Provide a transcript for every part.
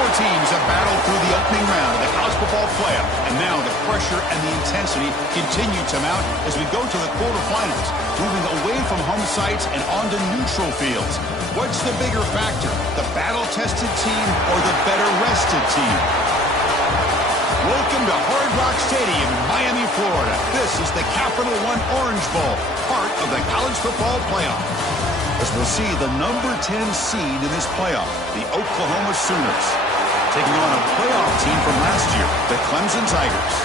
Four teams have battled through the opening round of the college football playoff, and now the pressure and the intensity continue to mount as we go to the quarterfinals, moving away from home sites and onto neutral fields. What's the bigger factor, the battle-tested team or the better-rested team? Welcome to Hard Rock Stadium in Miami, Florida. This is the Capital One Orange Bowl, part of the college football playoff. As we'll see the number 10 seed in this playoff, the Oklahoma Sooners, taking on a playoff team from last year, the Clemson Tigers.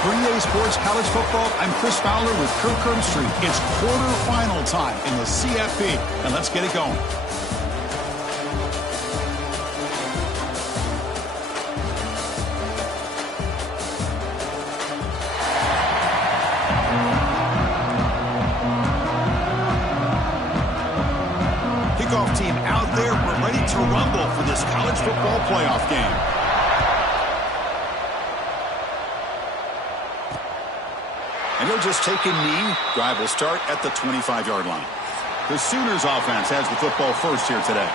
For EA Sports College Football, I'm Chris Fowler with Kirk Herbstreit. It's quarterfinal time in the CFP, and let's get it going. Kickoff team out there. We're ready to rumble for this college football playoff game. And he'll just take a knee. Drive will start at the 25-yard line. The Sooners offense has the football first here today.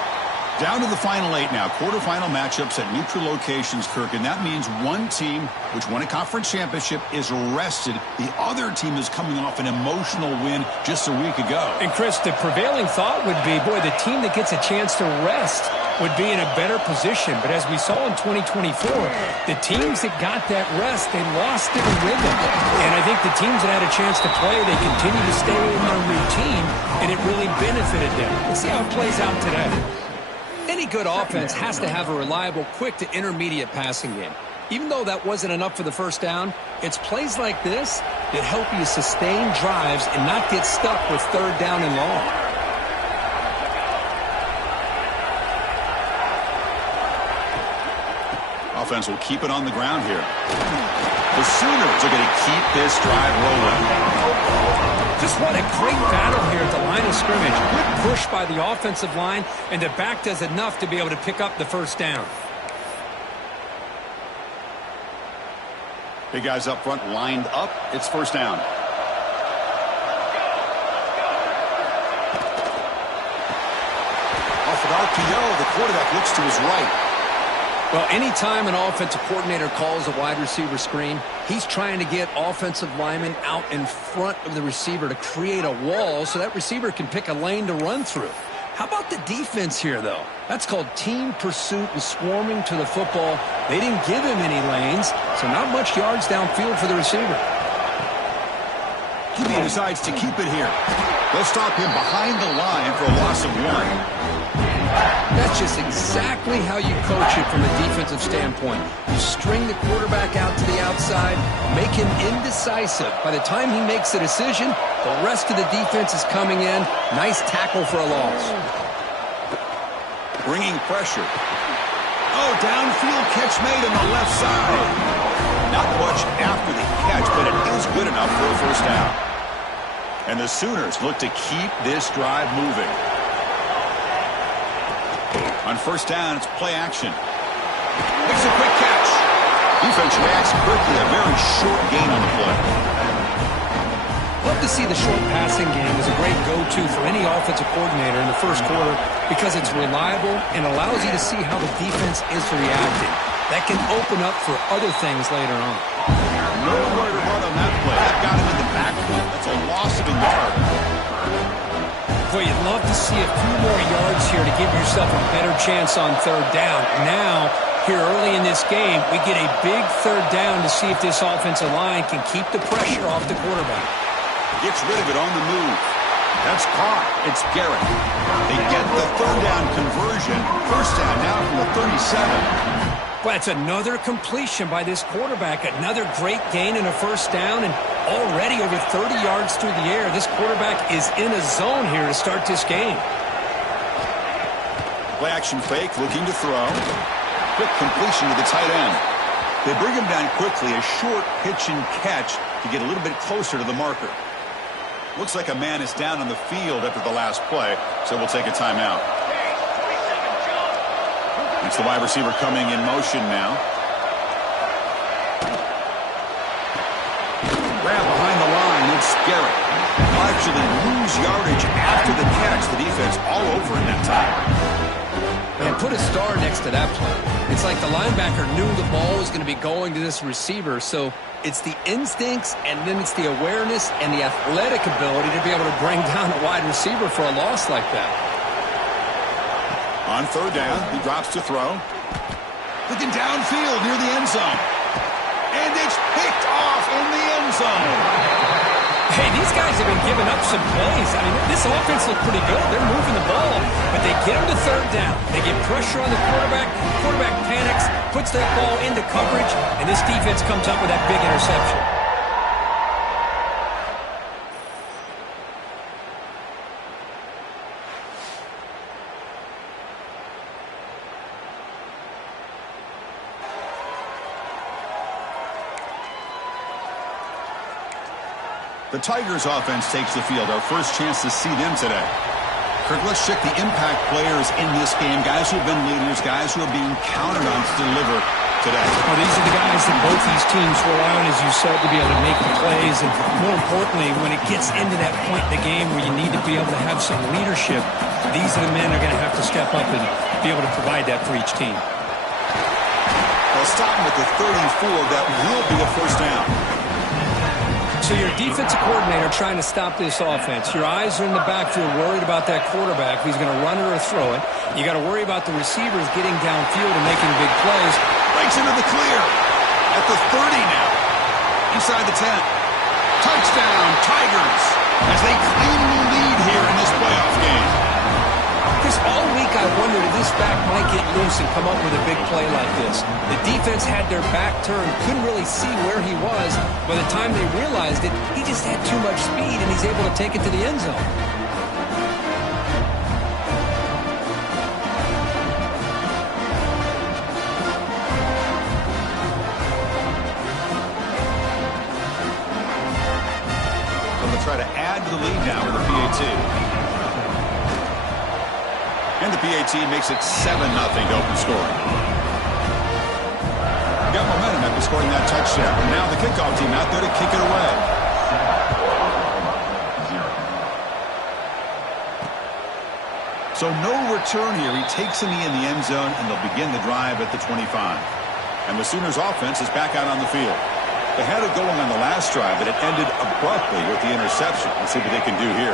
Down to the final 8 now. Quarterfinal matchups at neutral locations, Kirk. And that means one team, which won a conference championship, is rested. The other team is coming off an emotional win just a week ago. And, Chris, the prevailing thought would be, boy, the team that gets a chance to rest would be in a better position. But as we saw in 2024, the teams that got that rest, they lost their rhythm. And I think the teams that had a chance to play, they continue to stay in their routine, and it really benefited them. Let's see how it plays out today. Any good offense has to have a reliable, quick to intermediate passing game. Even though that wasn't enough for the first down, it's plays like this that help you sustain drives and not get stuck with third down and long. Offense will keep it on the ground here. The Sooners are going to keep this drive rolling. Just what a great battle here at the line of scrimmage. Good push by the offensive line, and the back does enough to be able to pick up the first down. Big guys up front lined up. It's first down. Off an RPO, the quarterback looks to his right. Well, anytime an offensive coordinator calls a wide receiver screen, he's trying to get offensive linemen out in front of the receiver to create a wall so that receiver can pick a lane to run through. How about the defense here, though? That's called team pursuit and swarming to the football. They didn't give him any lanes, so not much yards downfield for the receiver. QB decides to keep it here. They'll stop him behind the line for a loss of 1. That's just exactly how you coach it from a defensive standpoint. You string the quarterback out to the outside, make him indecisive. By the time he makes a decision, the rest of the defense is coming in. Nice tackle for a loss. Bringing pressure. Oh, downfield catch made on the left side. Not much after the catch, but it is good enough for a first down. And the Sooners look to keep this drive moving. On first down, it's play action. Makes a quick catch. Defense reacts quickly. A very short gain on the play. Love to see the short passing game as a great go-to for any offensive coordinator in the first quarter because it's reliable and allows you to see how the defense is reacting. That can open up for other things later on. Nowhere to run on that play. That got him in the backfield. That's a loss of a yard. Boy, you'd love to see a few more yards here to give yourself a better chance on third down. Now, here early in this game, we get a big third down to see if this offensive line can keep the pressure off the quarterback. Gets rid of it on the move. That's caught. It's Garrett. They get the third down conversion. First down now from the 37. Well, that's another completion by this quarterback. Another great gain in a first down, and already over 30 yards through the air. This quarterback is in a zone here to start this game. Play action fake, looking to throw. Quick completion to the tight end. They bring him down quickly, a short pitch and catch to get a little bit closer to the marker. Looks like a man is down on the field after the last play, so we'll take a timeout. It's the wide receiver coming in motion now. Grab behind the line, it's Garrett. Will actually lose yardage after the catch. The defense all over in that time. And put a star next to that play. It's like the linebacker knew the ball was going to be going to this receiver, so it's the instincts and then it's the awareness and the athletic ability to be able to bring down a wide receiver for a loss like that. On third down, he drops to throw. Looking downfield near the end zone. And it's picked off in the end zone. Hey, these guys have been giving up some plays. I mean, this offense looked pretty good. They're moving the ball, but they get them to third down. They get pressure on the quarterback. Quarterback panics, puts that ball into coverage, and this defense comes up with that big interception. The Tigers offense takes the field. Our first chance to see them today. Kirk, let's check the impact players in this game. Guys who have been leaders, guys who are being counted on to deliver today. Well, these are the guys that both these teams rely on, as you said, to be able to make the plays. And more importantly, when it gets into that point in the game where you need to be able to have some leadership, these are the men that are going to have to step up and be able to provide that for each team. Well, starting with the 34, that will be a first down. So your defensive coordinator trying to stop this offense. Your eyes are in the backfield worried about that quarterback if he's going to run it or throw it. You got to worry about the receivers getting downfield and making big plays. Breaks into the clear at the 30 now. Inside the 10. Touchdown, Tigers, as they claim the lead here in this playoff game. Because all week I wondered if this back might get loose and come up with a big play like this. The defense had their back turned, couldn't really see where he was. By the time they realized it, he just had too much speed, and he's able to take it to the end zone. They'll try to add to the lead now with a PAT. And the PAT makes it 7-0 to open scoring. Got momentum after scoring that touchdown. And now the kickoff team out there to kick it away. So no return here. He takes a knee in the end zone, and they'll begin the drive at the 25. And the Sooners offense is back out on the field. They had it going on the last drive, but it ended abruptly with the interception. Let's see what they can do here.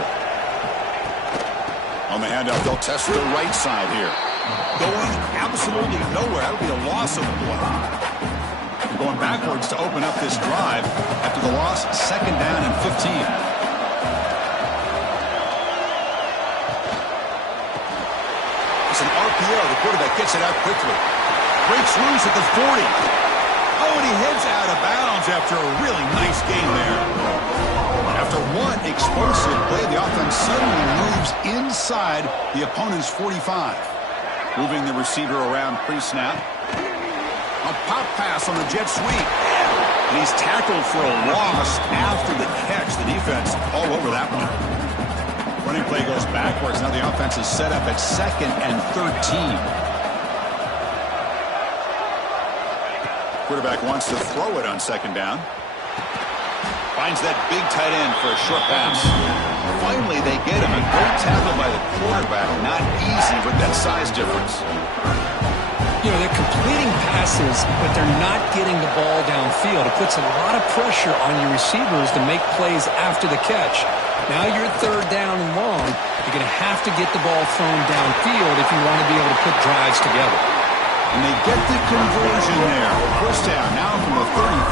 On the handoff, they'll test the right side here. Going absolutely nowhere. That'll be a loss of the play. Going backwards to open up this drive after the loss, second down and 15. It's an RPO. The quarterback gets it out quickly. Breaks loose at the 40. Oh, and he heads out of bounds after a really nice game there. After one explosive play, the offense suddenly moves inside the opponent's 45. Moving the receiver around pre-snap. A pop pass on the jet sweep. And he's tackled for a loss after the catch. The defense all over that one. Running play goes backwards. Now the offense is set up at 2nd and 13. Quarterback wants to throw it on second down. Finds that big tight end for a short pass. Finally, they get him. A great tackle by the quarterback. Not easy with that size difference. You know, they're completing passes, but they're not getting the ball downfield. It puts a lot of pressure on your receivers to make plays after the catch. Now you're third down and long. You're going to have to get the ball thrown downfield if you want to be able to put drives together. And they get the conversion there. First down now from the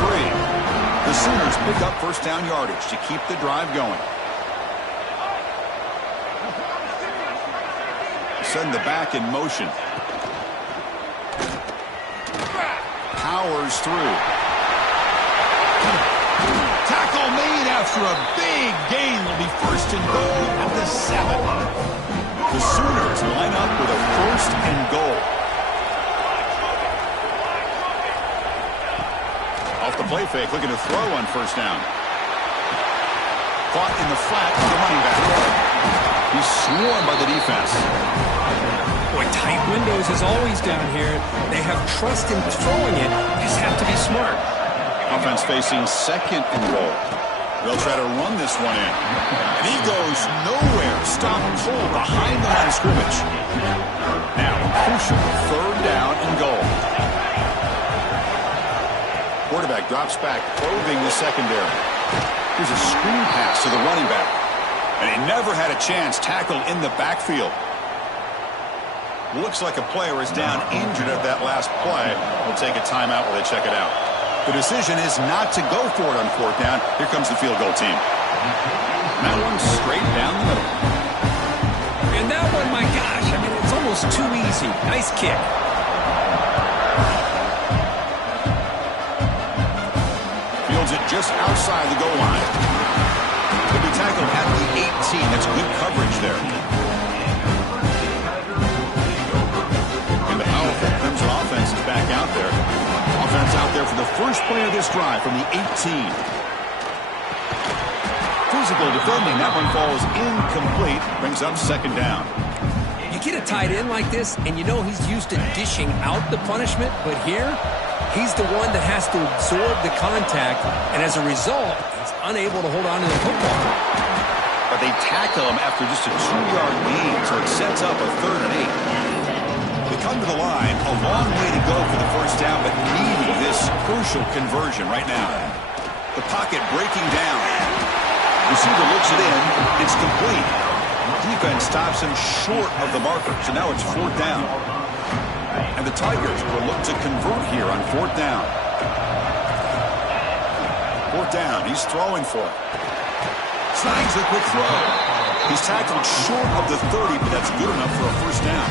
33. The Sooners pick up first down yardage to keep the drive going. Send the back in motion. Powers through. Tackle made after a big gain. Will be first and goal at the 7. The Sooners line up with a first and goal. Off the play fake, looking to throw on first down. Caught in the flat with the running back. He's swarmed by the defense. Boy, tight windows as always down here. They have trust in throwing it. You just have to be smart. Offense facing second and goal. They'll try to run this one in. And he goes nowhere. Stop cold behind the line of scrimmage. Now, crucial 3rd down and goal. Quarterback drops back, probing the secondary. Here's a screen pass to the running back. And he never had a chance tackled in the backfield. Looks like a player is down injured at that last play. We'll take a timeout while they check it out. The decision is not to go for it on 4th down. Here comes the field goal team. That one straight down the middle. And that one, my gosh, I mean, it's almost too easy. Nice kick. Fields it just outside the goal line. He'll be tackled at the 18. That's good coverage there. And the powerful Clemson offense is back out there. Offense out there for the first play of this drive from the 18. Physical defending. That one falls incomplete. Brings up 2nd down. You get a tight end like this, and you know he's used to dishing out the punishment, but here, he's the one that has to absorb the contact, and as a result, he's unable to hold on to the football. But they tackle him after just a 2-yard gain, so it sets up a 3rd and 8. They come to the line, a long way to go for the 1st down, but needing this crucial conversion right now. The pocket breaking down. Receiver looks it in. It's complete. Defense stops him short of the marker, so now it's 4th down. And the Tigers will look to convert here on 4th down. 4th down. He's throwing for it. Snags the quick throw. He's tackled short of the 30, but that's good enough for a 1st down.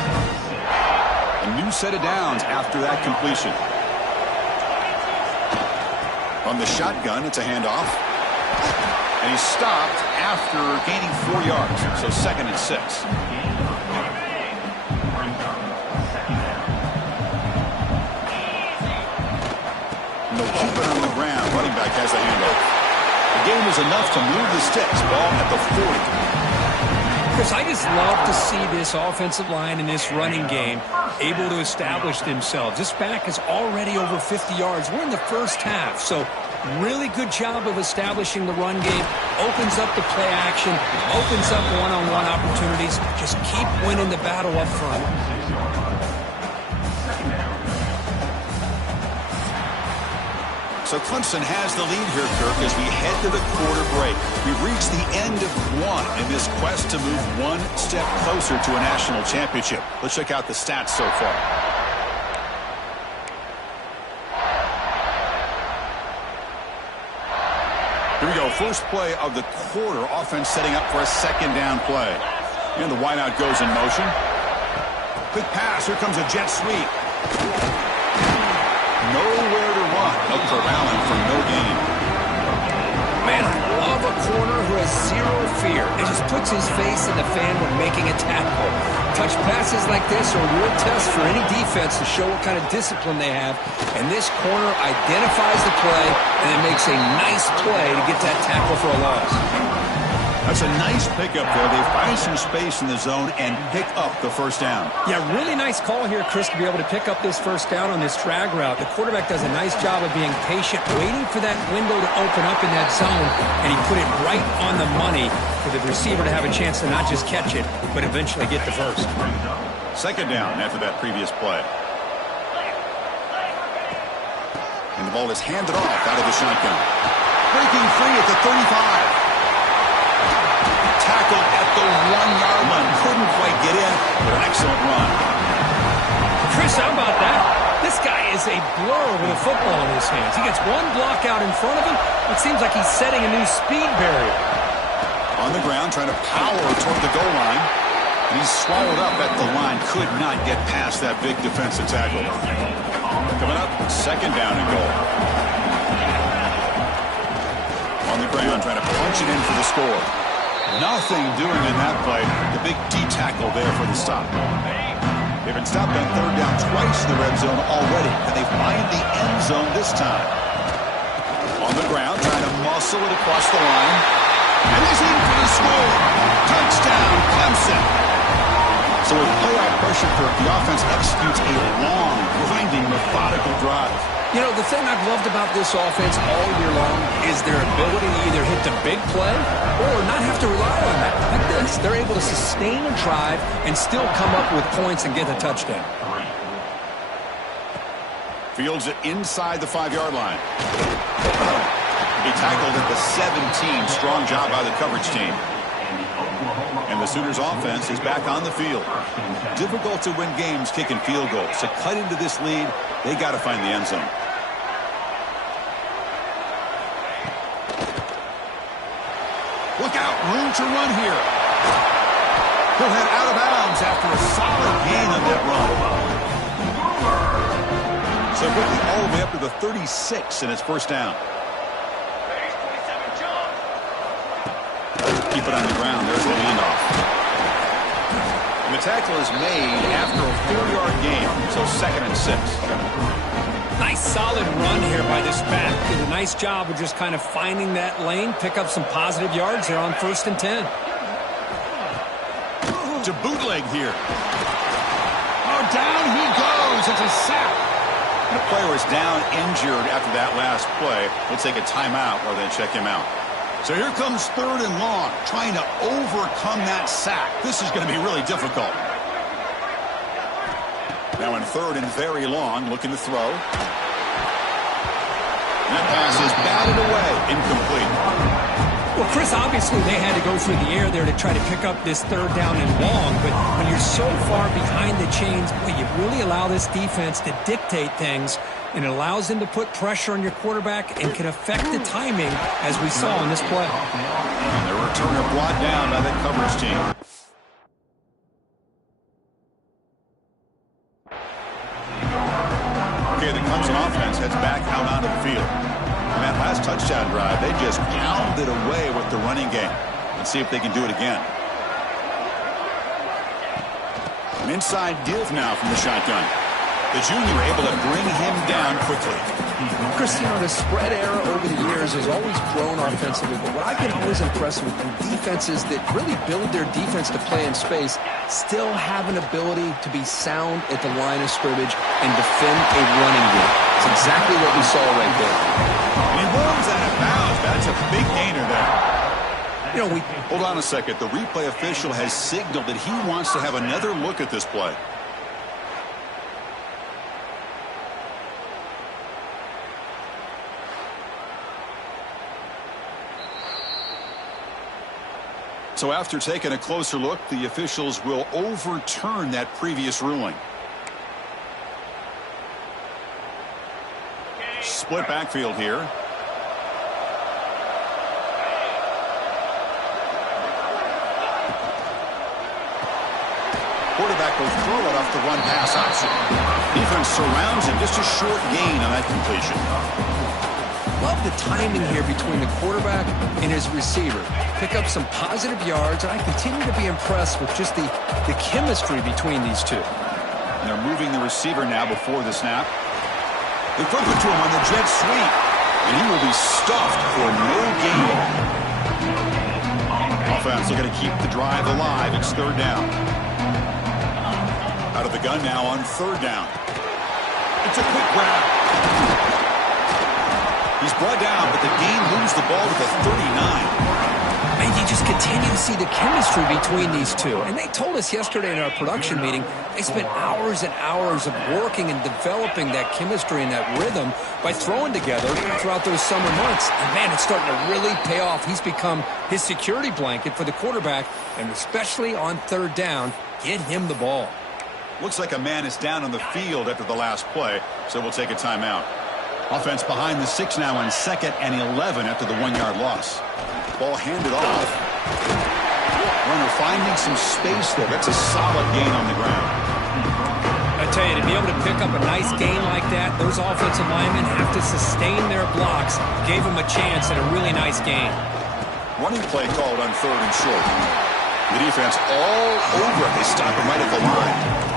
A new set of downs after that completion. From the shotgun, it's a handoff. And he's stopped after gaining 4 yards, so 2nd and 6. No keeping on the ground. Running back has the handoff. The game is enough to move the sticks. Ball at the 40. Chris, I just love to see this offensive line in this running game able to establish themselves. This back is already over 50 yards. We're in the 1st half, so really good job of establishing the run game. Opens up the play action, opens up one-on-one opportunities. Just keep winning the battle up front. So Clemson has the lead here, Kirk, as we head to the quarter break. We've reached the end of one in this quest to move one step closer to a national championship. Let's check out the stats so far. Here we go. First play of the quarter. Offense setting up for a 2nd down play. And the wideout goes in motion. Quick pass. Here comes a jet sweep. Nowhere to run. No corralling for no gain. Man, I love a corner who has zero fear. It just puts his face in the fan when making a tackle. Touch passes like this are a real test for any defense to show what kind of discipline they have. And this corner identifies the play and then makes a nice play to get that tackle for a loss. That's a nice pickup there. They find some space in the zone and pick up the 1st down. Yeah, really nice call here, Chris, to be able to pick up this 1st down on this drag route. The quarterback does a nice job of being patient, waiting for that window to open up in that zone, and he put it right on the money for the receiver to have a chance to not just catch it, but eventually get the 1st. 2nd down after that previous play. And the ball is handed off out of the shotgun. Breaking free at the 35. Tackled at the 1-yard line. Couldn't quite get in, but an excellent run. Chris, how about that? This guy is a blur with a football in his hands. He gets one block out in front of him. It seems like he's setting a new speed barrier. On the ground, trying to power toward the goal line. And he's swallowed up at the line. Could not get past that big defensive tackle. Coming up, 2nd down and goal. On the ground, trying to punch it in for the score. Nothing doing in that play. The big D tackle there for the stop. They've been stopped on 3rd down twice in the red zone already. And they find the end zone this time. On the ground, trying to muscle it across the line. And he's in for the score. Touchdown, Clemson. So with play-out pressure, Kirk, the offense executes a long, grinding, methodical drive. You know, the thing I've loved about this offense all year long is their ability to either hit the big play or not have to rely on that. Like this, they're able to sustain a drive and still come up with points and get a touchdown. Fields it inside the 5-yard line. He tackled at the 17. Strong job by the coverage team. And the Sooners offense is back on the field. Difficult to win games kicking field goals. To cut into this lead, they got to find the end zone. Look out, room to run here. He'll head out of bounds after a solid gain on that run. So quickly all the way up to the 36 and it's first down. Keep it on the ground. There's the handoff. And the tackle is made after a 4-yard gain, so 2nd and 6. Nice solid run here by this back. Did a nice job of just kind of finding that lane, pick up some positive yards there on 1st and 10. To bootleg here. Oh, down he goes. It's a sack. The player is down injured after that last play. We'll take a timeout or then check him out. So here comes 3rd and long, trying to overcome that sack. This is going to be really difficult. Now in 3rd and very long, looking to throw. That pass is batted away, incomplete. Well, Chris, obviously they had to go through the air there to try to pick up this 3rd down and long, but when you're so far behind the chains, well, you really allow this defense to dictate things, and it allows them to put pressure on your quarterback and can affect the timing, as we saw in this play. And the returner brought down by the coverage team. Okay, the Clemson offense heads back out onto the field. On that last touchdown drive, they just pounded away with the running game. Let's see if they can do it again. An inside give now from the shotgun. The junior able to bring him down quickly. Chris, you know, the spread era over the years has always grown offensively, but what I've been always impressed with defenses that really build their defense to play in space still have an ability to be sound at the line of scrimmage and defend a running game. It's exactly what we saw right there. And he rolls out of bounds. That's a big gainer there. You know, Hold on a second. The replay official has signaled that he wants to have another look at this play. So after taking a closer look, the officials will overturn that previous ruling. Split backfield here. Quarterback will throw it off the run pass option. Defense surrounds him. Just a short gain on that completion. love the timing here between the quarterback and his receiver. Pick up some positive yards, and I continue to be impressed with just the chemistry between these two. And they're moving the receiver now before the snap. They flip it to him on the jet sweep, and he will be stuffed for no gain. Offense looking to keep the drive alive. It's third down. Out of the gun now on third down. It's a quick grab. He's brought down, but the game moves the ball to the 39. And you just continue to see the chemistry between these two. And they told us yesterday in our production meeting, they spent hours and hours of working and developing that chemistry and that rhythm by throwing together throughout those summer months. And, man, it's starting to really pay off. He's become his security blanket for the quarterback, and especially on third down, get him the ball. Looks like a man is down on the field after the last play, so we'll take a timeout. Offense behind the 6 now on 2nd and 11 after the 1-yard loss. Ball handed off. Runner finding some space there. That's a solid gain on the ground. I tell you, to be able to pick up a nice gain like that, those offensive linemen have to sustain their blocks. Gave them a chance at a really nice gain. Running play called on third and short. The defense all over it. They stop him right at the line.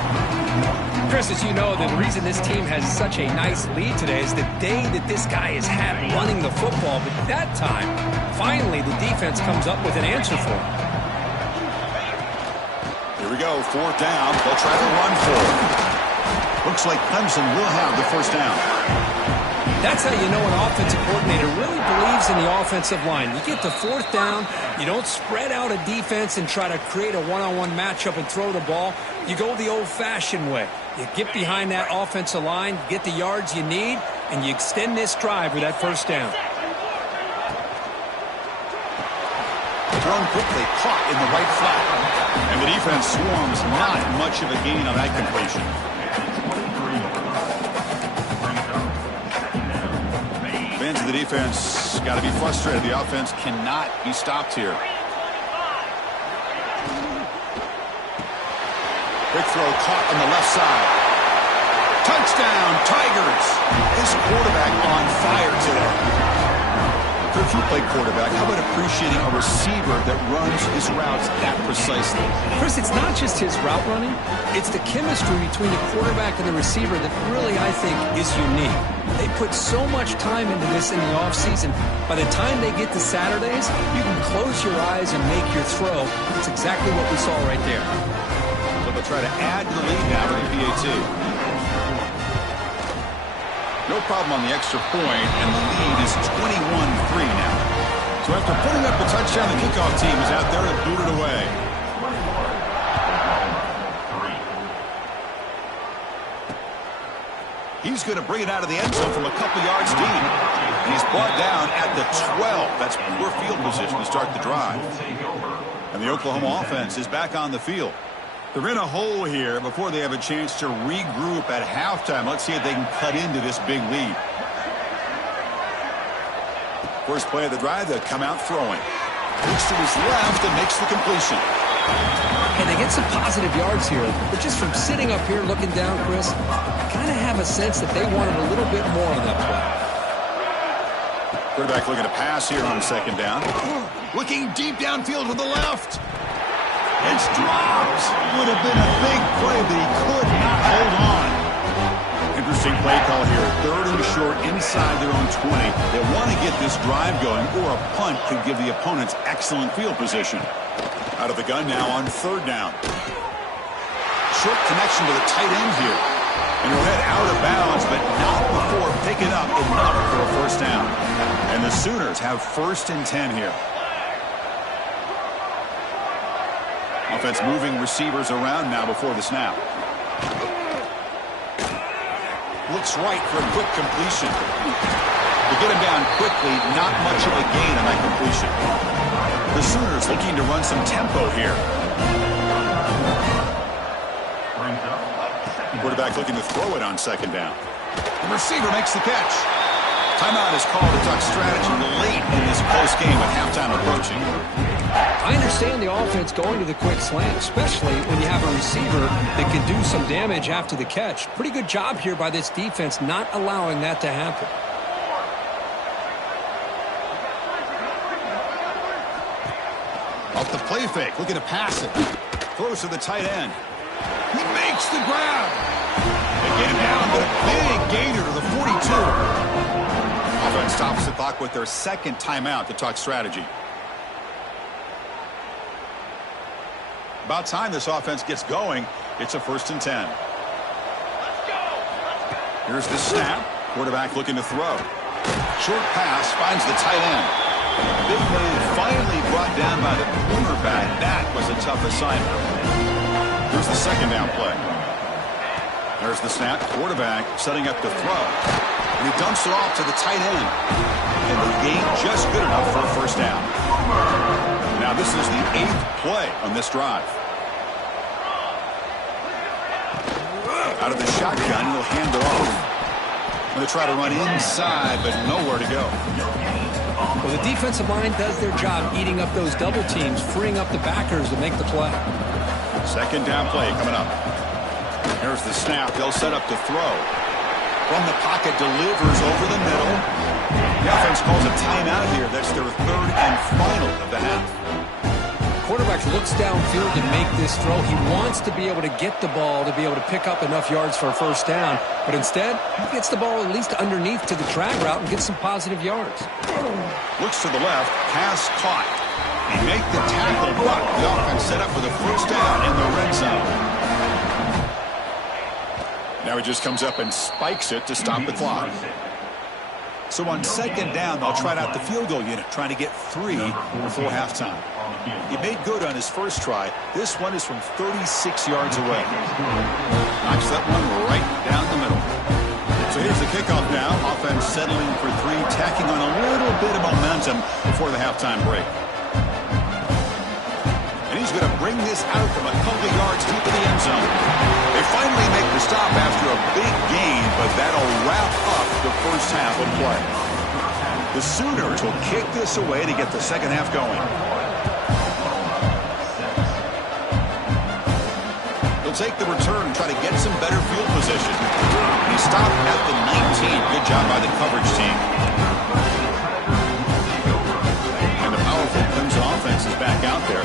Chris, as you know, the reason this team has such a nice lead today is the day that this guy has had running the football. But that time, finally, the defense comes up with an answer for him. Here we go, fourth down. They'll try to run for it. Looks like Clemson will have the first down. That's how you know an offensive coordinator really believes in the offensive line. You get the fourth down, you don't spread out a defense and try to create a one-on-one matchup and throw the ball. You go the old-fashioned way. You get behind that offensive line, get the yards you need, and you extend this drive with that first down. Thrown quickly, caught in the right flat. And the defense swarms, not much of a gain on that completion. Fans of the defense got to be frustrated. The offense cannot be stopped here. Quick throw caught on the left side. Touchdown, Tigers. This quarterback on fire today. If you play quarterback, how about appreciating a receiver that runs his routes that precisely? Chris, it's not just his route running. It's the chemistry between the quarterback and the receiver that really, I think, is unique. They put so much time into this in the offseason. By the time they get to Saturdays, you can close your eyes and make your throw. That's exactly what we saw right there. So they'll try to add to the lead now with the PAT. No problem on the extra point, and the lead is 21-3 now. So after putting up the touchdown, the kickoff team is out there to boot it away. He's going to bring it out of the end zone from a couple yards deep. And he's brought down at the 12. That's poor field position to start the drive. And the Oklahoma offense is back on the field. They're in a hole here before they have a chance to regroup at halftime. Let's see if they can cut into this big lead. First play of the drive, they'll come out throwing. Looks to his left and makes the completion. And they get some positive yards here. But just from sitting up here looking down, Chris, I kind of have a sense that they wanted a little bit more on that play. Quarterback looking to pass here on second down. Looking deep downfield to the left. It's dropped. Would have been a big play, but he could not hold on. Interesting play call here. Third and short inside their own 20. They want to get this drive going, or a punt could give the opponents excellent field position. Out of the gun now on third down. Short connection to the tight end here. And he'll head out of bounds, but not before picking up enough for a first down. And the Sooners have 1st and 10 here. Offense moving receivers around now before the snap. Looks right for a quick completion. To get him down quickly, not much of a gain on that completion. The Sooners looking to run some tempo here. Quarterback looking to throw it on second down. The receiver makes the catch. Timeout is called to talk strategy late in this close game with halftime approaching. I understand the offense going to the quick slant, especially when you have a receiver that can do some damage after the catch. Pretty good job here by this defense not allowing that to happen. Off the play fake, looking to pass it. Close to the tight end. He makes the grab. They get him down, but a big gainer to the 42. Offense stops the clock with their second timeout to talk strategy. About time this offense gets going. It's a 1st and 10. Here's the snap. Quarterback looking to throw. Short pass finds the tight end. Big move finally brought down by the cornerback. That was a tough assignment. Here's the second down play. There's the snap. Quarterback setting up to throw. And he dumps it off to the tight end. And the gain just good enough for a first down. Now this is the 8th play on this drive. Out of the shotgun, he'll hand it off. Going to try to run inside, but nowhere to go. Well, the defensive line does their job eating up those double teams, freeing up the backers to make the play. Second down play coming up. Here's the snap. They'll set up to throw. From the pocket, delivers over the middle. The offense calls a timeout here. That's their 3rd and final of the half. Quarterback looks downfield to make this throw. He wants to be able to get the ball to be able to pick up enough yards for a first down. But instead, he gets the ball at least underneath to the drag route and gets some positive yards. Looks to the left. Pass caught. They make the tackle, but the offense set up with a first down in the red zone. Now he just comes up and spikes it to stop the clock. So on second down, they'll try out the field goal unit, trying to get 3 before halftime. He made good on his first try. This one is from 36 yards away. Knocks that one right down the middle. So here's the kickoff now. Offense settling for 3, tacking on a little bit of momentum before the halftime break. And he's going to bring this out from a couple of yards deep in the end zone. They finally make the stop after a big gain, but that'll wrap up the first half of play. The Sooners will kick this away to get the second half going. They'll take the return and try to get some better field position. He stopped at the 19. Good job by the coverage team. And the powerful Clemson offense is back out there.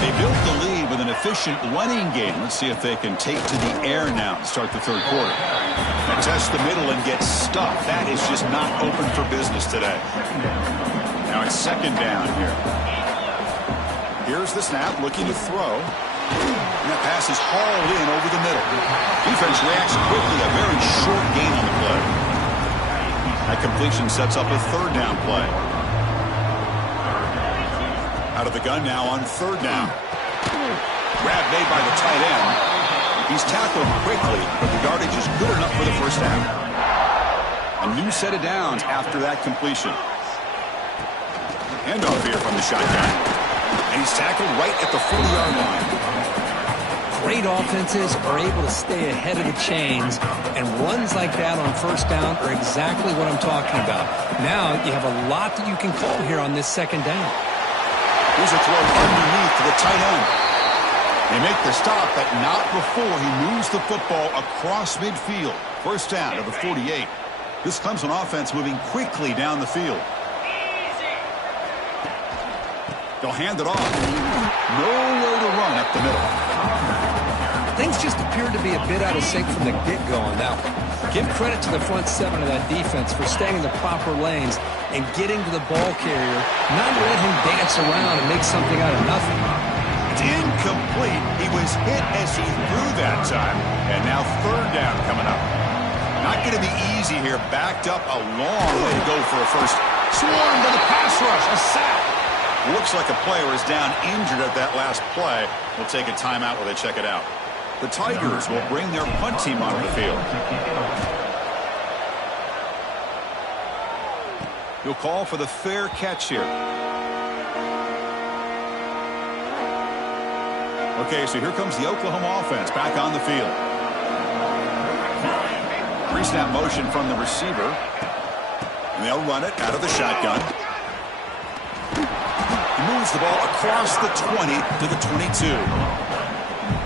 They built the lead with an efficient running game. Let's see if they can take to the air now and start the third quarter. And test the middle and get stuffed. That is just not open for business today. Now it's second down here. Here's the snap, looking to throw. And that pass is hauled in over the middle. Defense reacts quickly, a very short gain on the play. That completion sets up a third down play. Out of the gun now on third down. Grab made by the tight end. He's tackled quickly, but the yardage is good enough for the first down. A new set of downs after that completion. Handoff here from the shotgun. And he's tackled right at the 40-yard line. Great offenses are able to stay ahead of the chains, and runs like that on first down are exactly what I'm talking about. Now you have a lot that you can call here on this second down. Here's a throw underneath to the tight end. They make the stop, but not before he moves the football across midfield. First down to the 48. This Clemson offense moving quickly down the field. They'll hand it off. Nowhere to run up the middle. Things just appeared to be a bit out of sync from the get-go on that one. Give credit to the front 7 of that defense for staying in the proper lanes and getting to the ball carrier, not let him dance around and make something out of nothing. It's incomplete. He was hit as he threw that time. And now third down coming up. Not going to be easy here. Backed up a long way to go for a first. Swarmed to the pass rush. A sack. Looks like a player is down injured at that last play. We'll take a timeout while they check it out. The Tigers will bring their punt team onto the field. He'll call for the fair catch here. Okay, so here comes the Oklahoma offense back on the field. Pre-snap motion from the receiver. And they'll run it out of the shotgun. He moves the ball across the 20 to the 22.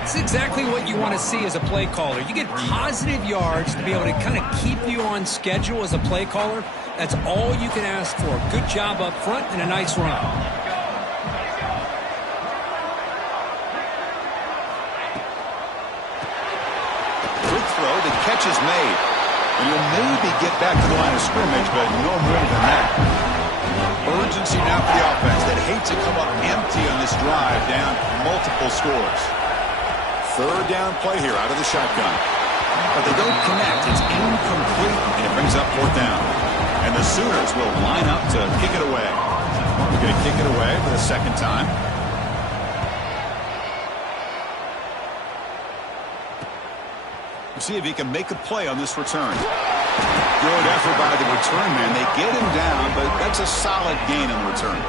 It's exactly what you want to see as a play caller. You get positive yards to be able to kind of keep you on schedule as a play caller. That's all you can ask for. Good job up front and a nice run. Good throw. The catch is made. And you'll maybe get back to the line of scrimmage, but no more than that. Urgency now for the offense that hate to come up empty on this drive, down multiple scores. Third down play here out of the shotgun. But they don't connect. It's incomplete, and it brings up fourth down. And the Sooners will line up to kick it away. They're going to kick it away for the second time. We'll see if he can make a play on this return. Good effort by the return man. They get him down, but that's a solid gain in the return.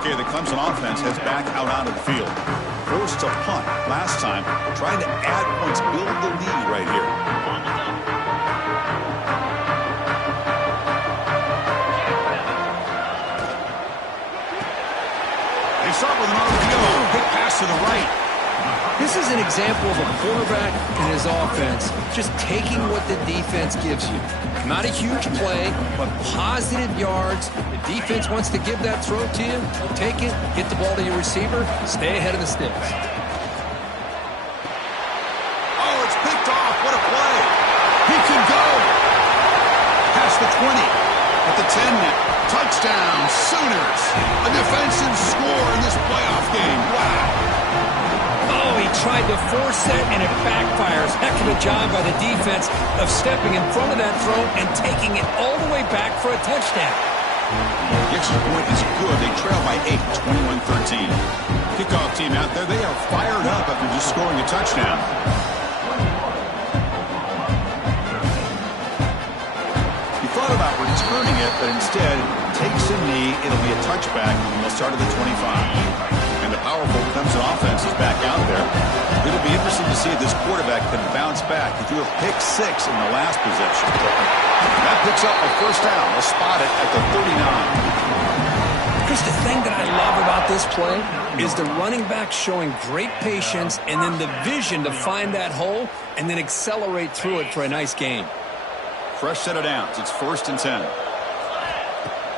Okay, the Clemson offense heads back out onto the field. Forced to punt last time, trying to add points, build the lead right here. They start with an RPO, big pass to the right. This is an example of a quarterback and his offense just taking what the defense gives you. Not a huge play, but positive yards. The defense wants to give that throw to you. Take it, get the ball to your receiver, stay ahead of the sticks. Oh, it's picked off. What a play. He can go. Past the 20. At the 10 now. Touchdown, Sooners. A defensive score in this playoff game. Wow. Oh, he tried to force that, and it backfires. Heck of a job by the defense of stepping in front of that throw and taking it all the way back for a touchdown. The extra point is good. They trail by 8, 21-13. Kickoff team out there, they are fired up after just scoring a touchdown. He thought about returning it, but instead takes a knee. It'll be a touchback, and they'll start at the 25. And the powerful Clemson offense is back out there. It'll be interesting to see if this quarterback can bounce back. He threw a pick 6 in the last possession. That picks up a first down. They'll spot it at the 39. Chris, the thing that I love about this play is the running back showing great patience and then the vision to find that hole and then accelerate through it for a nice gain. Fresh set of downs. It's 1st and 10.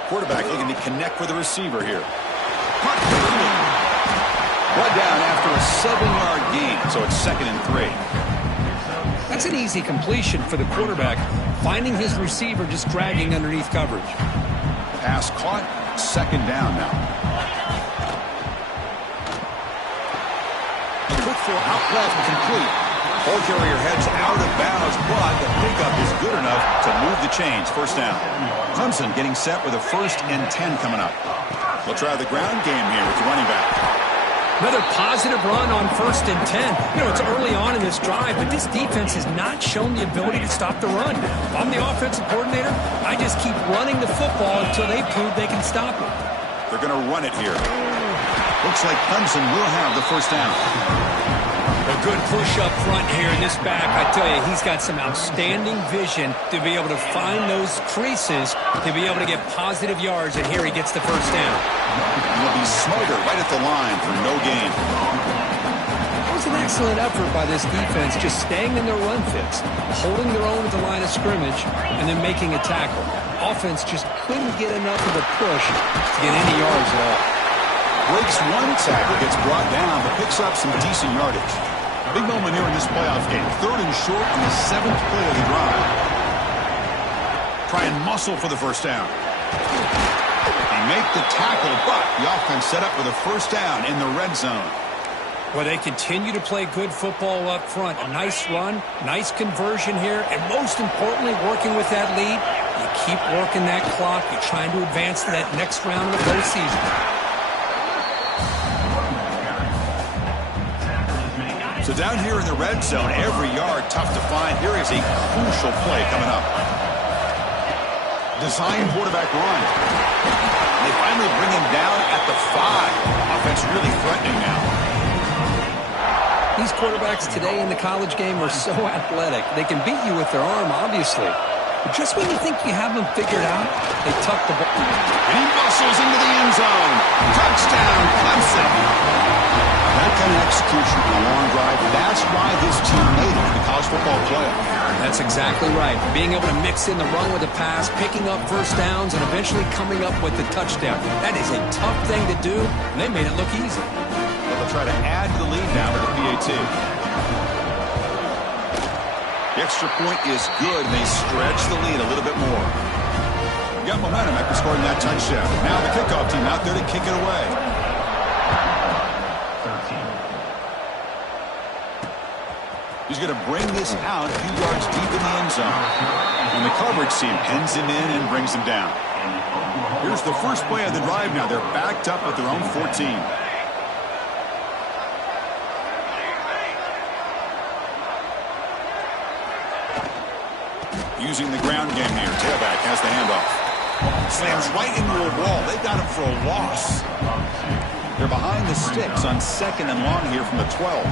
Quarterback looking to connect with the receiver here. Brought down after a 7-yard gain, so it's 2nd and 3. That's an easy completion for the quarterback, finding his receiver just dragging underneath coverage. Pass caught, 2nd down now. A quick throw out left, complete. Ball carrier heads out of bounds, but the pickup is good enough to move the chains. 1st down. Clemson getting set with a 1st and 10 coming up. They'll try the ground game here with the running back. Another positive run on 1st and 10. You know, it's early on in this drive, but this defense has not shown the ability to stop the run. If I'm the offensive coordinator, I just keep running the football until they prove they can stop it. They're going to run it here. Looks like Clemson will have the 1st down. A good push up front here in this back. I tell you, he's got some outstanding vision to be able to find those creases, to be able to get positive yards, and here he gets the 1st down. He'll be smarter right at the line for no gain. It was an excellent effort by this defense, just staying in their run fits, holding their own at the line of scrimmage, and then making a tackle. Offense just couldn't get enough of a push to get any yards at all. Breaks one tackle, gets brought down, but picks up some decent yardage. Big moment here in this playoff game. 3rd and short on the 7th play of the drive. Try and muscle for the 1st down. They make the tackle, but the offense set up with a 1st down in the red zone. Well, they continue to play good football up front. A nice run, nice conversion here, and most importantly, working with that lead, you keep working that clock. You're trying to advance to that next round of the postseason. So down here in the red zone, every yard tough to find. Here is a crucial play coming up. Design quarterback run. They finally bring him down at the 5. Offense really threatening now. These quarterbacks today in the college game are so athletic. They can beat you with their arm, obviously. But just when you think you have them figured out, they tuck the ball. And he muscles into the end zone. Touchdown, Clemson. That kind of execution on a long drive, that's why this team made it to the college football playoff. That's exactly right. Being able to mix in the run with the pass, picking up 1st downs, and eventually coming up with the touchdown. That is a tough thing to do, and they made it look easy. Well, they'll try to add to the lead now with the PAT. The extra point is good, and they stretch the lead a little bit more. Got momentum after scoring that touchdown. Now the kickoff team out there to kick it away. He's going to bring this out a few yards deep in the end zone. And the coverage team pins him in and brings him down. Here's the first play of the drive now. They're backed up at their own 14. Using the ground game here. Tailback has the handoff. Slams right into a wall. They got him for a loss. They're behind the sticks on 2nd and long here from the 12.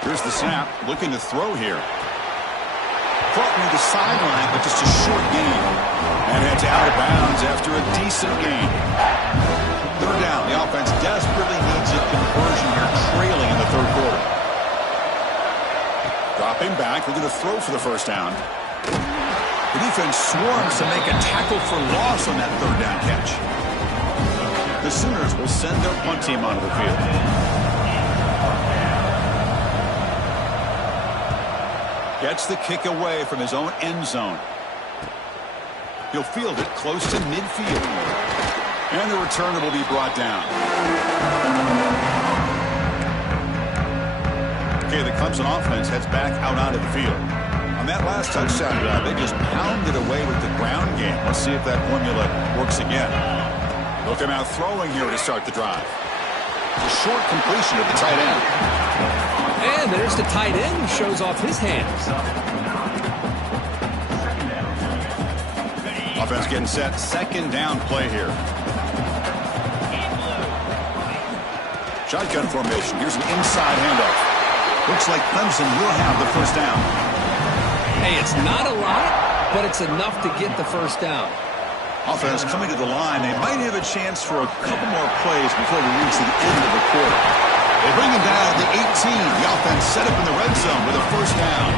Here's the snap, looking to throw here. Caught near the sideline, but just a short gain. And heads out of bounds after a decent gain. 3rd down, the offense desperately needs a conversion here, trailing in the 3rd quarter. Dropping back, looking to throw for the 1st down. The defense swarms to make a tackle for loss on that 3rd down catch. The Sooners will send their punt team onto the field. Gets the kick away from his own end zone. He'll field it close to midfield. And the returner will be brought down. Clemson offense heads back out onto the field. On that last touchdown drive, they just pounded away with the ground game. Let's see if that formula works again. Look, they're now throwing here to start the drive. A short completion of the tight end. And there's the tight end who shows off his hands. Offense getting set. Second down play here. Shotgun formation. Here's an inside handoff. Looks like Clemson will have the first down. Hey, it's not a lot, but it's enough to get the first down. Offense coming to the line. They might have a chance for a couple more plays before we reach the end of the quarter. They bring him down at the 18. The offense set up in the red zone with a first down.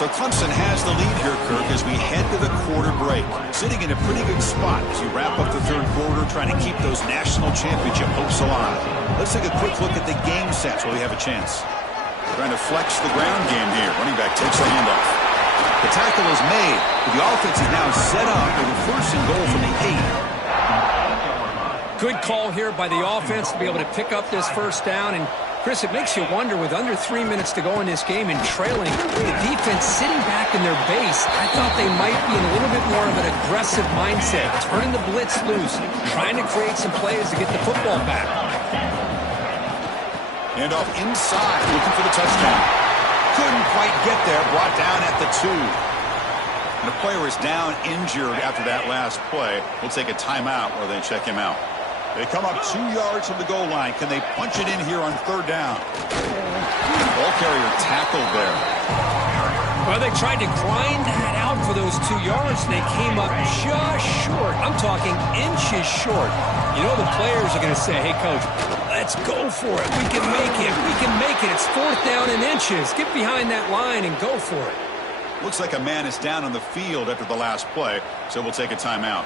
So Clemson has the lead here, Kirk, as we head to the quarter break. Sitting in a pretty good spot as you wrap up the third quarter, trying to keep those national championship hopes alive. Let's take a quick look at the game sets while we have a chance. Trying to flex the ground game here. Running back takes the handoff. The tackle is made, but the offense is now set up with a first and goal from the 8. Good call here by the offense to be able to pick up this first down. And Chris, it makes you wonder, with under 3 minutes to go in this game and trailing, the defense sitting back in their base, I thought they might be in a little bit more of an aggressive mindset, turning the blitz loose, trying to create some plays to get the football back. And off inside, looking for the touchdown. Couldn't quite get there, brought down at the 2. And the player is down injured after that last play. We'll take a timeout or they check him out. They come up 2 yards from the goal line. Can they punch it in here on third down? Ball carrier tackled there. Well, they tried to grind that out for those 2 yards, and they came up just short. I'm talking inches short. You know the players are going to say, hey, Coach, let's go for it. We can make it. We can make it. It's fourth down in inches. Get behind that line and go for it. Looks like a man is down on the field after the last play, so we'll take a timeout.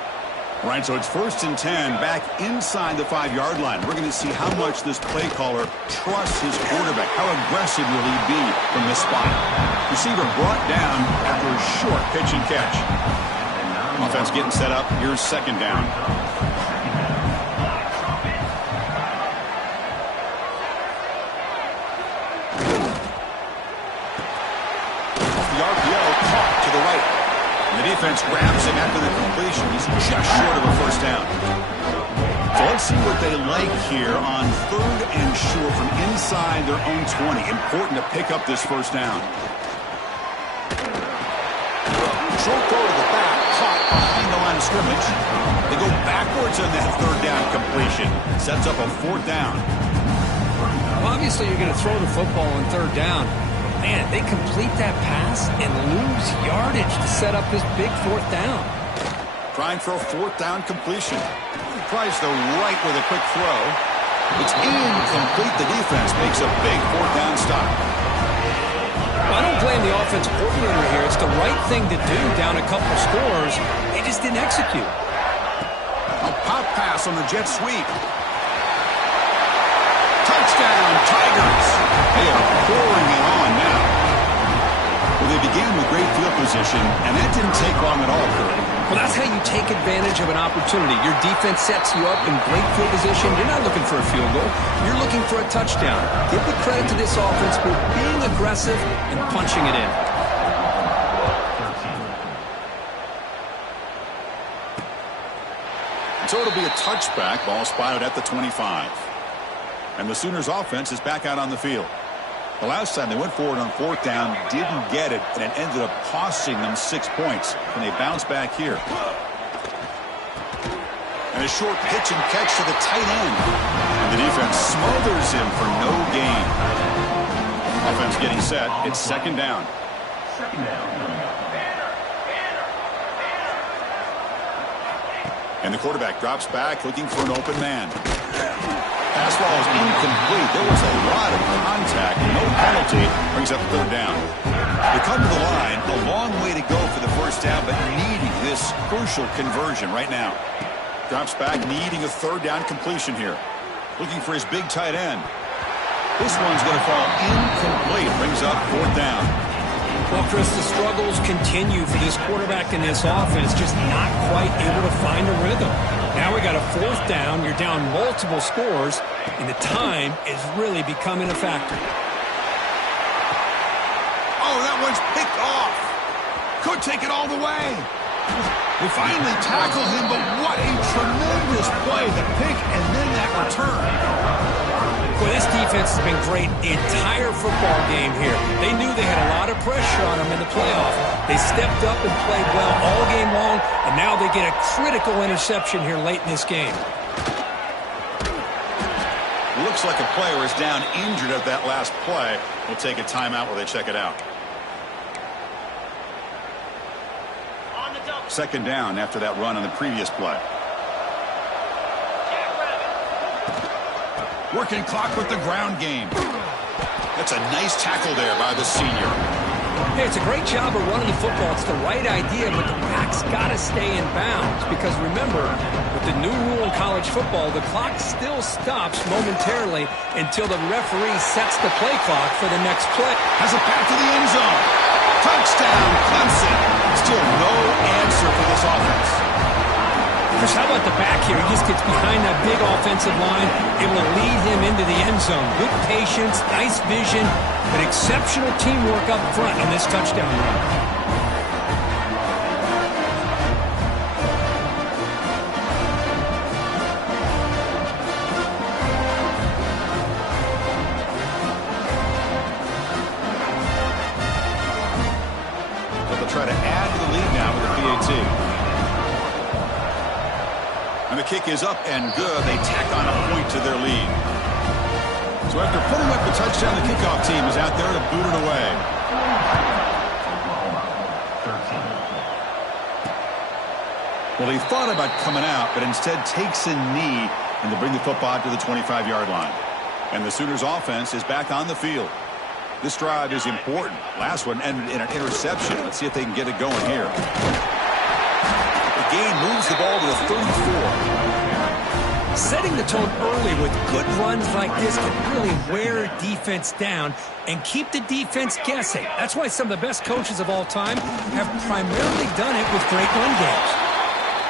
All right, so it's 1st and 10 back inside the 5-yard line. We're going to see how much this play caller trusts his quarterback. How aggressive will he be from this spot? Receiver brought down after a short pitch and catch. Offense getting set up. Here's second down. Off the RPO, caught to the right. The defense grabs him after the completion. He's just short of a first down. So let's see what they like here on third and short from inside their own 20. Important to pick up this first down. Short throw to the back, caught behind the line of scrimmage. They go backwards on that third down completion. Sets up a fourth down. Well, obviously, you're going to throw the football on third down. Man, they complete that pass and lose yardage to set up this big fourth down. Trying for a fourth down completion. Tries the right with a quick throw. It's incomplete. The defense makes a big fourth down stop. I don't blame the offensive coordinator here. It's the right thing to do down a couple scores. They just didn't execute. A pop pass on the jet sweep. Touchdown, Tigers. They are pouring it on now. Well, they began with great field position, and that didn't take long at all, Kirk. Well, that's how you take advantage of an opportunity. Your defense sets you up in great field position. You're not looking for a field goal. You're looking for a touchdown. Give the credit to this offense for being aggressive and punching it in. So it'll be a touchback. Ball spotted at the 25. And the Sooners offense is back out on the field. The last time they went forward on fourth down, didn't get it, and it ended up costing them 6 points. And they bounce back here. And a short pitch and catch to the tight end. And the defense smothers him for no gain. Offense getting set. It's second down. And the quarterback drops back looking for an open man. Pass ball is incomplete. There was a lot of contact. No penalty. Brings up third down. They come to the line. A long way to go for the first down, but needing this crucial conversion right now. Drops back, needing a third down completion here. Looking for his big tight end. This one's going to fall incomplete. Brings up fourth down. Well, Chris, the struggles continue for this quarterback in this offense, just not quite able to find a rhythm. Now we got a 4th down. You're down multiple scores, and the time is really becoming a factor. Oh, that one's picked off. Could take it all the way. They finally tackled him, but what a tremendous play. The pick and then that return. Well, this defense has been great the entire football game here. They knew they had a lot of pressure on them in the playoff. They stepped up and played well all game long, and now they get a critical interception here late in this game. Looks like a player is down injured at that last play. We'll take a timeout while they check it out. 2nd down after that run on the previous play. Working clock with the ground game. That's a nice tackle there by the senior. Hey, it's a great job of running the football. It's the right idea, but the back's got to stay in bounds. Because remember, with the new rule in college football, the clock still stops momentarily until the referee sets the play clock for the next play. Has a path to the end zone. Touchdown, Clemson. Still no answer for this offense. Chris, how about the back here? He just gets behind that big offensive line, able to lead him into the end zone. Good patience, nice vision, but exceptional teamwork up front on this touchdown run. Try to add to the lead now with the PAT. And the kick is up and good. They tack on a point to their lead. So after putting up the touchdown, the kickoff team is out there to boot it away. Well, he thought about coming out, but instead takes a knee and to bring the football to the 25-yard line. And the Sooners offense is back on the field. This drive is important. Last one ended in an interception. Let's see if they can get it going here. The gain moves the ball to the 34. Setting the tone early with good runs like this can really wear a defense down and keep the defense guessing. That's why some of the best coaches of all time have primarily done it with great run games.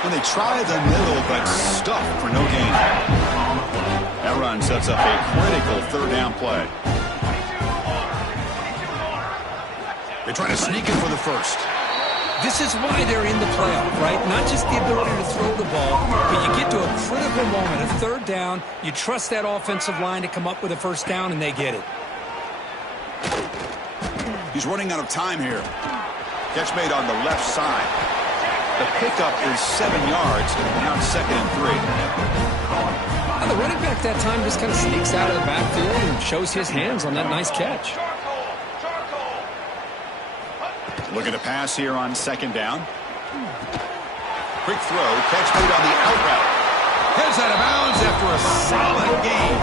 When they try the middle, but stuff for no gain. That run sets up a critical 3rd down play. They try to sneak in for the first. This is why they're in the playoff, right? Not just the ability to throw the ball, but you get to a critical moment, a 3rd down. You trust that offensive line to come up with a 1st down, and they get it. He's running out of time here. Catch made on the left side. The pickup is 7 yards. Now it's 2nd and 3. Now the running back that time just kind of sneaks out of the backfield and shows his hands on that nice catch. Looking to pass here on 2nd down. Quick throw. Catch made on the out route. Heads out of bounds after a solid game.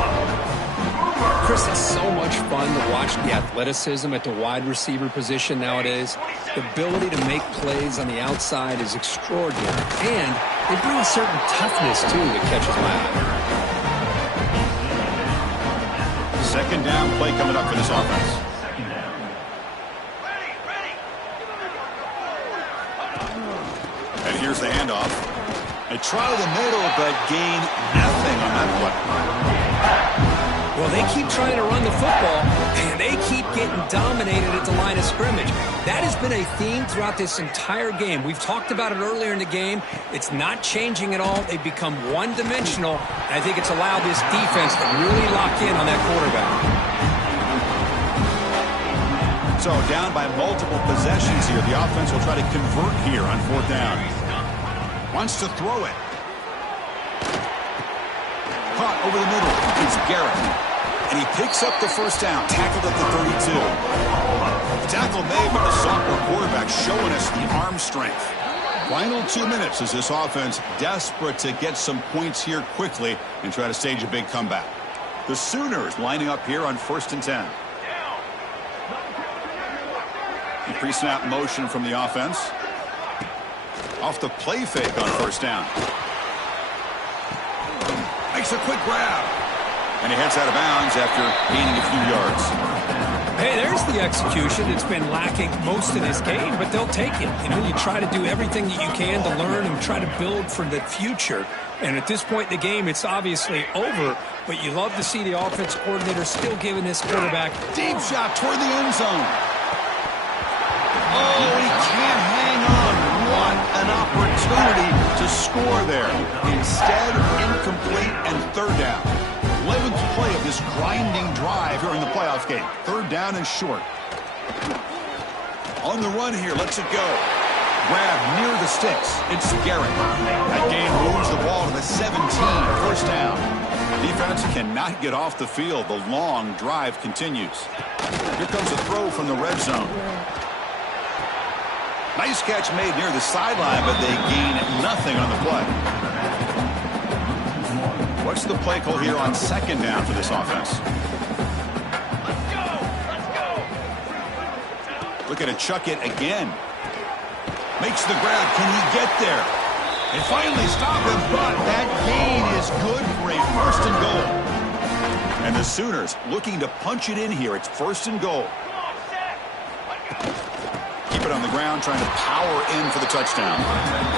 Chris, it's so much fun to watch the athleticism at the wide receiver position nowadays. The ability to make plays on the outside is extraordinary. And they bring a certain toughness, too, that catches my eye. 2nd down play coming up for this offense. And here's the handoff. They try the middle, but gain nothing on that play. Well, they keep trying to run the football, and they keep getting dominated at the line of scrimmage. That has been a theme throughout this entire game. We've talked about it earlier in the game. It's not changing at all. They've become one-dimensional, and I think it's allowed this defense to really lock in on that quarterback. So down by multiple possessions here. The offense will try to convert here on 4th down. Wants to throw it. Caught over the middle. It's Garrett. And he picks up the 1st down. Tackled at the 32. The tackle made by the sophomore quarterback, showing us the arm strength. Final 2 minutes as this offense desperate to get some points here quickly and try to stage a big comeback. The Sooners lining up here on 1st and 10. The pre-snap motion from the offense. Off the play fake on 1st down. Makes a quick grab. And he heads out of bounds after gaining a few yards. Hey, there's the execution. It's been lacking most of this game, but they'll take it. You know, you try to do everything that you can to learn and try to build for the future. And at this point in the game, it's obviously over, but you love to see the offense coordinator still giving this quarterback. Deep shot toward the end zone. Oh, he can't hang on. What an opportunity to score there. Instead, incomplete and third down. 11th play of this grinding drive here in the playoff game. Third down and short. On the run here, lets it go. Grab near the sticks. It's Garrett. That gain moves the ball to the 17. First down. Defense cannot get off the field. The long drive continues. Here comes a throw from the red zone. Nice catch made near the sideline, but they gain nothing on the play. What's the play call here on second down for this offense? Let's go! Looking to chuck it again. Makes the grab. Can he get there? And finally stop him, but that gain is good for a first and goal. And the Sooners looking to punch it in here. It's first and goal. Keep it on the ground, trying to power in for the touchdown.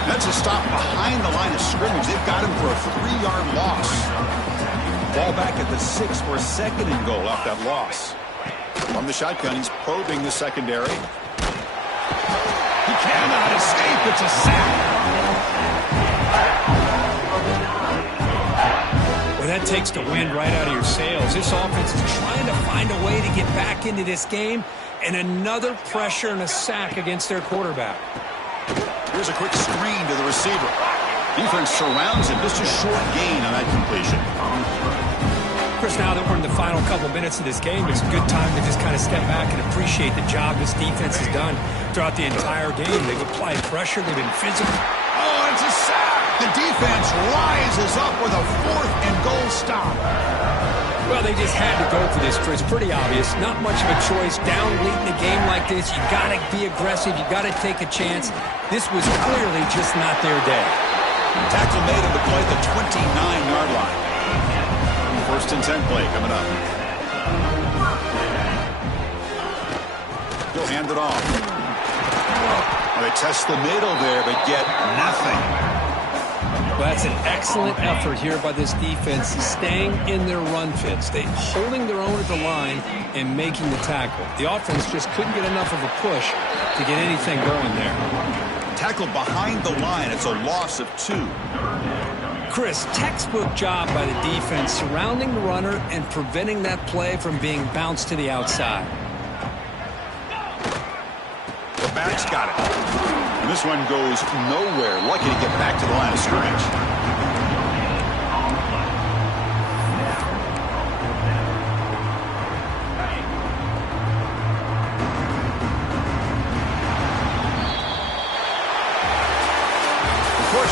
That's a stop behind the line of scrimmage. They've got him for a 3-yard loss. Ball back at the 6 for a second and goal off that loss. From the shotgun, he's probing the secondary. He cannot escape. It's a sack. Well, that takes the wind right out of your sails. This offense is trying to find a way to get back into this game, and another pressure and a sack against their quarterback. Here's a quick screen to the receiver. Defense surrounds him. Just a short gain on that completion. Chris, now that we're in the final couple minutes of this game, it's a good time to just kind of step back and appreciate the job this defense has done throughout the entire game. They've applied pressure. They've been physical. Oh, it's a sack. The defense rises up with a 4th and goal stop. Well, they just had to go for this, Chris. Pretty obvious. Not much of a choice. Down late in the game like this, you got to be aggressive. You got to take a chance. This was clearly just not their day. Tackle made him to play the 29-yard line. First and 10 play coming up. He'll hand it off. Well, they test the middle there, but get nothing. Well, that's an excellent effort here by this defense, staying in their run fits. They holding their own at the line and making the tackle. The offense just couldn't get enough of a push to get anything going there. Tackle behind the line. It's a loss of 2. Chris, textbook job by the defense surrounding the runner and preventing that play from being bounced to the outside. The back's got it. And this one goes nowhere. Lucky to get back to the line of scrimmage.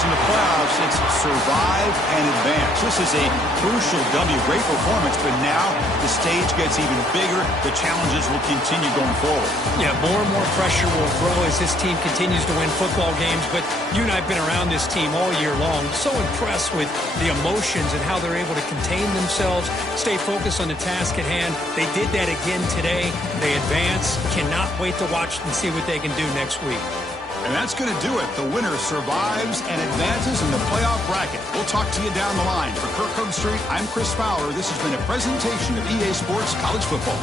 In the playoffs, it's survive and advance. This is a crucial W. Great performance, but now the stage gets even bigger. The challenges will continue going forward. Yeah, more and more pressure will grow as this team continues to win football games, but you and I have been around this team all year long. So impressed with the emotions and how they're able to contain themselves, stay focused on the task at hand. They did that again today. They advance. Cannot wait to watch and see what they can do next week. And that's going to do it. The winner survives and advances in the playoff bracket. We'll talk to you down the line. For Kirk Street, I'm Chris Fowler. This has been a presentation of EA Sports College Football.